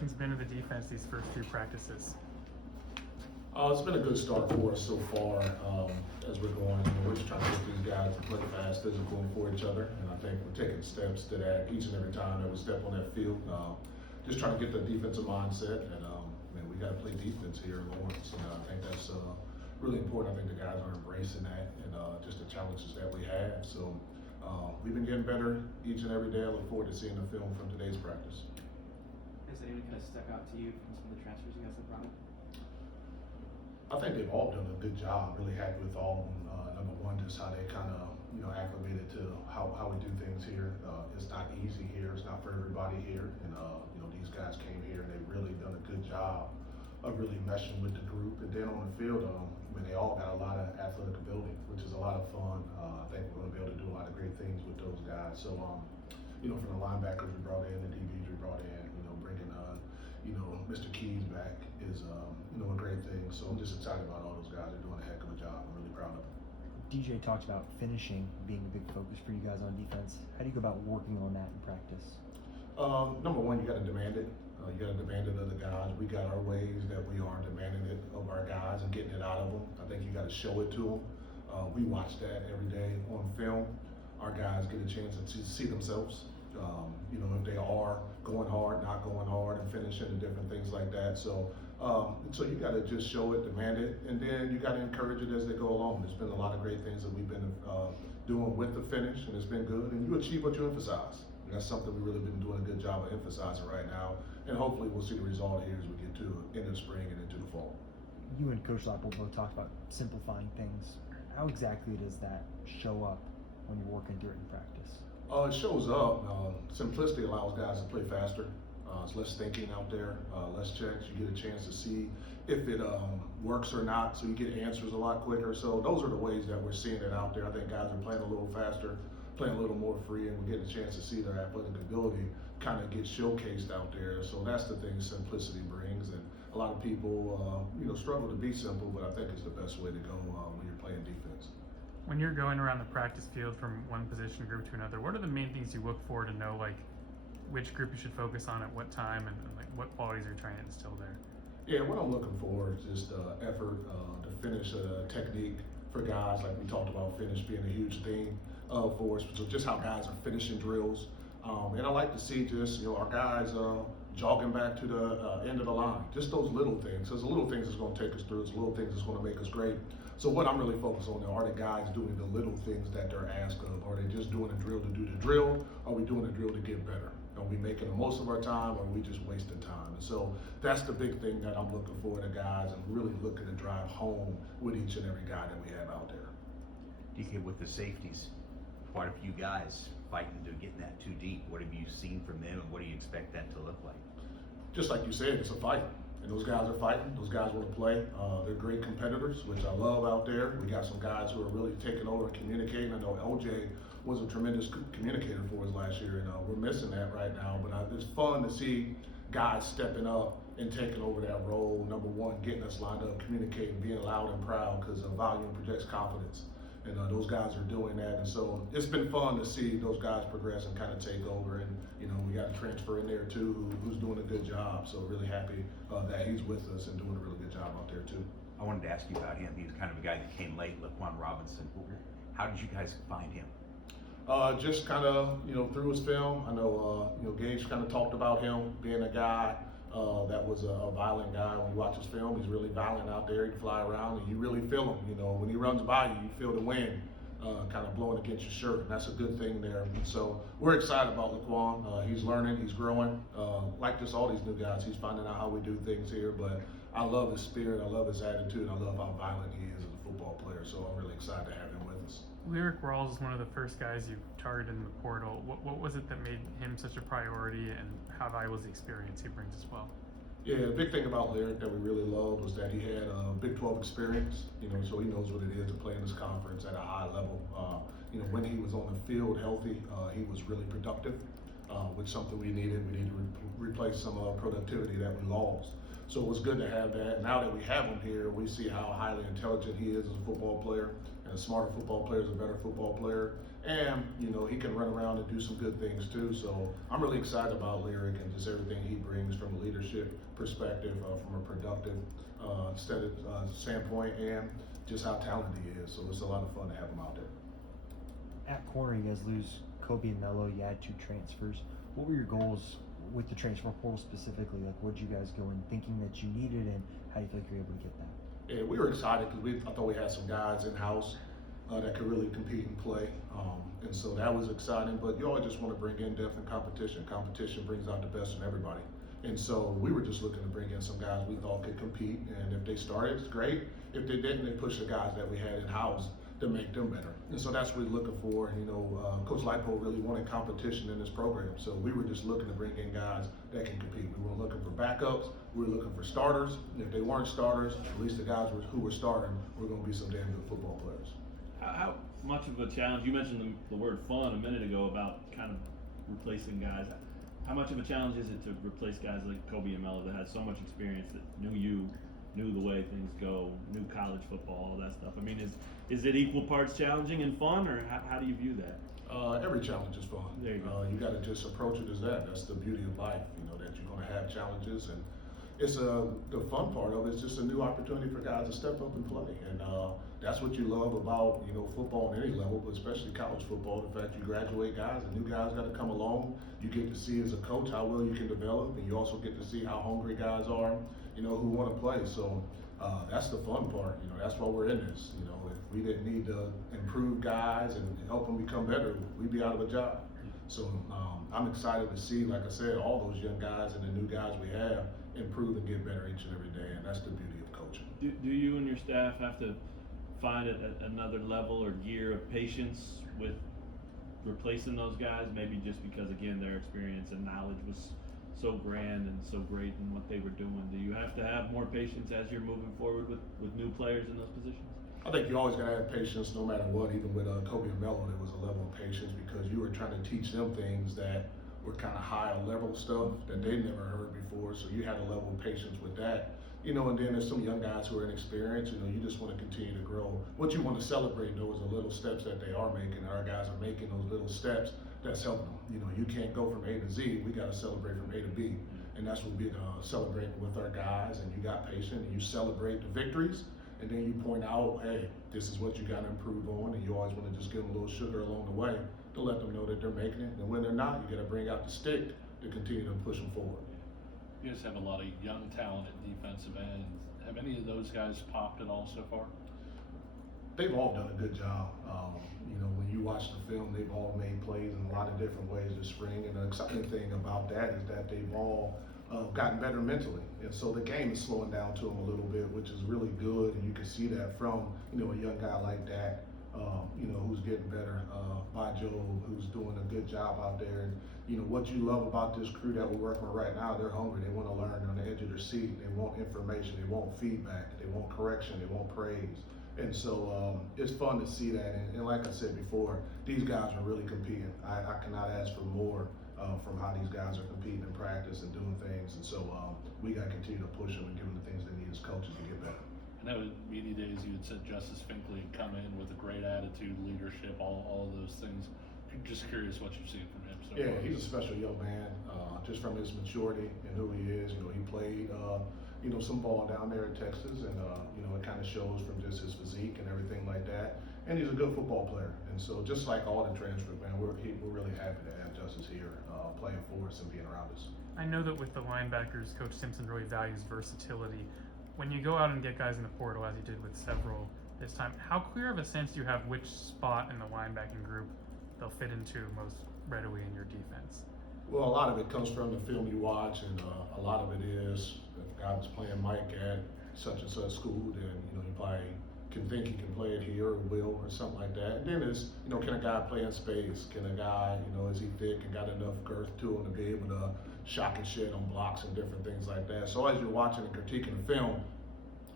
Has been of the defense these first few practices? It's been a good start for us so far as we're going. We're just trying to get these guys to play fast, physical, and for each other. And I think we're taking steps to that each and every time that we step on that field. Just trying to get the defensive mindset. And we got to play defense here in Lawrence. And I think that's really important. I think the guys are embracing that and just the challenges that we have. So we've been getting better each and every day. I look forward to seeing the film from today's practice. Has anyone kind of stuck out to you from some of the transfers you guys have brought in? I think they've all done a good job. Really happy with all of them. Number one, just how they kind of acclimated to how we do things here. It's not easy here. It's not for everybody here. And these guys came here and they've really done a good job of really meshing with the group. And then on the field, they all got a lot of athletic ability, which is a lot of fun. I think we're going to be able to do a lot of great things with those guys. So from the linebackers we brought in, the DBs we brought in, bringing Mr. Keys back is a great thing. So I'm just excited about all those guys. They're doing a heck of a job. I'm really proud of them. DJ talked about finishing being a big focus for you guys on defense. How do you go about working on that in practice? Number one, you got to demand it. You got to demand it of the guys. We got our ways that we are demanding it of our guys and getting it out of them. I think you got to show it to them. We watch that every day on film. Our guys get a chance to see themselves. If they are going hard, not going hard, and finishing and different things like that. So you got to just show it, demand it, and then you got to encourage it as they go along. There's been a lot of great things that we've been doing with the finish, and it's been good. And you achieve what you emphasize. And that's something we've really been doing a good job of emphasizing right now. And hopefully we'll see the result here as we get to end of the spring and into the fall. You and Coach Lopple both talked about simplifying things. How exactly does that show up when you're working through it in practice? It shows up. Simplicity allows guys to play faster. It's less thinking out there, less checks. You get a chance to see if it works or not, so you get answers a lot quicker. So those are the ways that we're seeing it out there. I think guys are playing a little faster, playing a little more free, and we're getting a chance to see their athletic ability kind of get showcased out there. So that's the thing simplicity brings. And a lot of people, struggle to be simple, but I think it's the best way to go when you're playing defense. When you're going around the practice field from one position group to another, what are the main things you look for to know which group you should focus on at what time and what qualities you're trying to instill there? Yeah, what I'm looking for is just effort to finish a technique for guys, like we talked about finish being a huge theme for us. So just how guys are finishing drills. And I like to see just, our guys jogging back to the end of the line. Just those little things. There's little things that's going to take us through. It's little things that's going to make us great. So what I'm really focused on are the guys doing the little things that they're asked of. Are they just doing a drill to do the drill? Are we doing a drill to get better? Are we making the most of our time, or are we just wasting time? And so that's the big thing that I'm looking for in the guys and really looking to drive home with each and every guy that we have out there. DK, with the safeties, quite a few guys fighting to getting that too deep. What have you seen from them, and what do you expect that to look like? Just like you said, it's a fight. And those guys are fighting. Those guys want to play. They're great competitors, which I love out there. We got some guys who are really taking over and communicating. I know LJ was a tremendous communicator for us last year, and we're missing that right now. But it's fun to see guys stepping up and taking over that role. Number one, getting us lined up, communicating, being loud and proud, because volume projects confidence. And those guys are doing that, and so it's been fun to see those guys progress and kind of take over. And we got a transfer in there too, who's doing a good job. So really happy that he's with us and doing a really good job out there too. I wanted to ask you about him. He was kind of a guy that came late, Laquan Robinson. How did you guys find him? Just kind of through his film. I know Gage kind of talked about him being a guy that was a violent guy. When you watch his film, he's really violent out there. He can fly around, and you really feel him. When he runs by you, you feel the wind kind of blowing against your shirt, and that's a good thing there. And so we're excited about Laquan. He's learning, he's growing. Like just all these new guys, he's finding out how we do things here. But I love his spirit, I love his attitude, I love how violent he is as a football player. So I'm really excited to have him with us. Lyric Rawls is one of the first guys you targeted in the portal. What was it that made him such a priority, and how valuable was the experience he brings as well? Yeah, the big thing about Lyric that we really loved was that he had Big 12 experience, so he knows what it is to play in this conference at a high level. When he was on the field healthy, he was really productive, which is something we needed. We needed to replace some productivity that we lost. So it was good to have that. Now that we have him here, we see how highly intelligent he is as a football player, and a smarter football player is a better football player. And, you know, he can run around and do some good things too. So I'm really excited about Lyric and just everything he brings from a leadership perspective, from a productive standpoint, and just how talented he is. So it's a lot of fun to have him out there. At corner, you guys lose Kobe and Melo. You had 2 transfers. What were your goals with the transfer portal specifically? Like, what did you guys go in thinking that you needed, and how do you feel like you're able to get that? Yeah, we were excited because I thought we had some guys in house that could really compete and play, and so that was exciting. But you always just want to bring in depth and competition. Competition brings out the best in everybody, and so we were just looking to bring in some guys we thought could compete. And if they started, it's great. If they didn't, they push the guys that we had in house to make them better. And so that's what we're looking for. You know, Coach Lipo really wanted competition in this program, so we were just looking to bring in guys that can compete. We weren't looking for backups. We were looking for starters. And if they weren't starters, at least the guys who were starting were going to be some damn good football players. How much of a challenge, you mentioned the word fun a minute ago about kind of replacing guys. How much of a challenge is it to replace guys like Kobe and Melo that had so much experience, that knew the way things go, knew college football, all that stuff? I mean, is it equal parts challenging and fun, or how do you view that? Every challenge is fun. There you go. You got to just approach it as that. That's the beauty of life, you know, that you're going to have challenges, and it's the fun part of it is just a new opportunity for guys to step up and play, and that's what you love about, you know, football on any level, but especially college football. The fact you graduate guys and new guys got to come along. You get to see as a coach how well you can develop, and you also get to see how hungry guys are, you know, who want to play. So that's the fun part. You know, that's why we're in this. You know, if we didn't need to improve guys and help them become better, we'd be out of a job. So I'm excited to see, like I said, all those young guys and the new guys we have improve and get better each and every day, and that's the beauty of coaching. Do you and your staff have to find another level or gear of patience with replacing those guys, maybe just because, again, their experience and knowledge was so grand and so great in what they were doing? Do you have to have more patience as you're moving forward with new players in those positions? I think you always got to have patience no matter what. Even with Kobe and Melo, there was a level of patience because you were trying to teach them things that were kind of higher level stuff that they never heard before. So you had a level of patience with that. You know, and then there's some young guys who are inexperienced. You know, you just want to continue to grow. What you want to celebrate, though, is the little steps that they are making. Our guys are making those little steps that's helping them. You know, you can't go from A to Z. We got to celebrate from A to B. And that's what we're celebrating with our guys. And you got patient and you celebrate the victories. And then you point out, hey, this is what you got to improve on. And you always want to just give them a little sugar along the way to let them know that they're making it. And when they're not, you got to bring out the stick to continue to push them forward. You guys have a lot of young talent at defensive end. Have any of those guys popped at all so far? They've all done a good job. You know, when you watch the film, they've all made plays in a lot of different ways this spring. And the exciting thing about that is that they've all gotten better mentally. And so the game is slowing down to them a little bit, which is really good. And you can see that from, you know, a young guy like that, you know, who's getting better. By Joe, who's doing a good job out there. And, you know, what you love about this crew that we're working with right now, they're hungry. They want to learn. They're on the edge of their seat. They want information. They want feedback. They want correction. They want praise. And so it's fun to see that. And like I said before, these guys are really competing. I cannot ask for more from how these guys are competing in practice and doing things. And so we got to continue to push them and give them the things they need as coaches to get better. I know at media days you had said Justice Finkley had come in with a great attitude, leadership, all of those things. Just curious what you've seen from him so Yeah, far. he's a special young man, just from his maturity and who he is. You know, he played, you know, some ball down there in Texas, and you know, it kind of shows from just his physique and everything like that. And he's a good football player. And so, just like all the transfers, man, we're really happy to have Justice here, playing for us and being around us. I know that with the linebackers, Coach Simpson really values versatility. When you go out and get guys in the portal, as you did with several this time, how clear of a sense do you have which spot in the linebacking group they'll fit into most readily in your defense? Well, a lot of it comes from the film you watch, and a lot of it is if a guy was playing Mike at such and such school, then you know he probably can think he can play it here or will or something like that. And then it's, you know, can a guy play in space? Can a guy, you know, is he thick and got enough girth to him to be able to shock and shed on blocks and different things like that? So as you're watching and critiquing the film,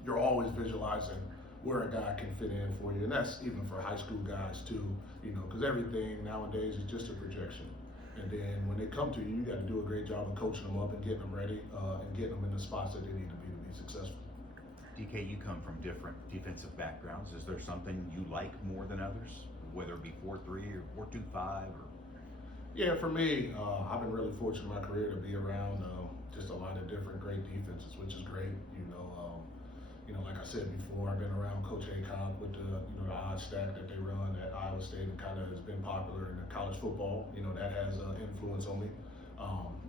you're always visualizing where a guy can fit in for you. And that's even for high school guys too, you know, because everything nowadays is just a projection. And then when they come to you, you got to do a great job of coaching them up and getting them ready and getting them in the spots that they need to be successful. DK, you come from different defensive backgrounds. Is there something you like more than others? whether it be 4-3 or 4-2-5 or? Yeah, for me, I've been really fortunate in my career to be around just a lot of different great defenses, which is great. Like I said before, I've been around Coach Aycock with the odd stack that they run at Iowa State, and kind of has been popular in the college football. That has influence on me.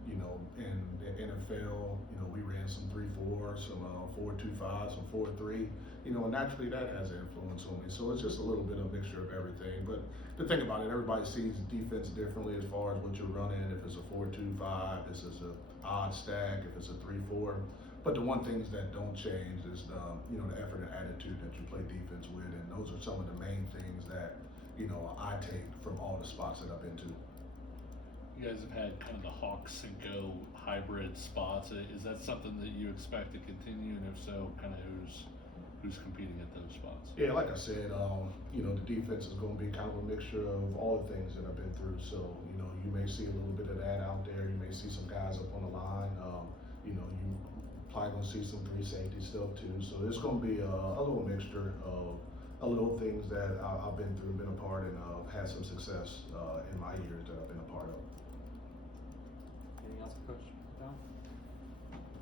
In the NFL, we ran some 3-4, some 4-2-5, some 4-3. And naturally that has influence on me. So it's just a little bit of a mixture of everything. But the thing about it, everybody sees defense differently as far as what you're running. If it's a 4-2-5, if it's an odd stack, if it's a 3-4. But the one things that don't change is the effort and attitude that you play defense with, and those are some of the main things that I take from all the spots that I've been to. You guys have had kind of the Hawk Cinco hybrid spots. Is that something that you expect to continue, and if so, kind of who's competing at those spots? Yeah, like I said, the defense is going to be kind of a mixture of all the things that I've been through. So you may see a little bit of that out there. You may see some guys up on the line. You probably gonna see some free safety stuff too. So it's gonna be a little mixture of little things that I've been through, been a part, and had some success in my years that I've been a part of. Anything else, Coach McDonald?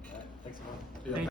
All right, thanks everyone. Yeah. Thank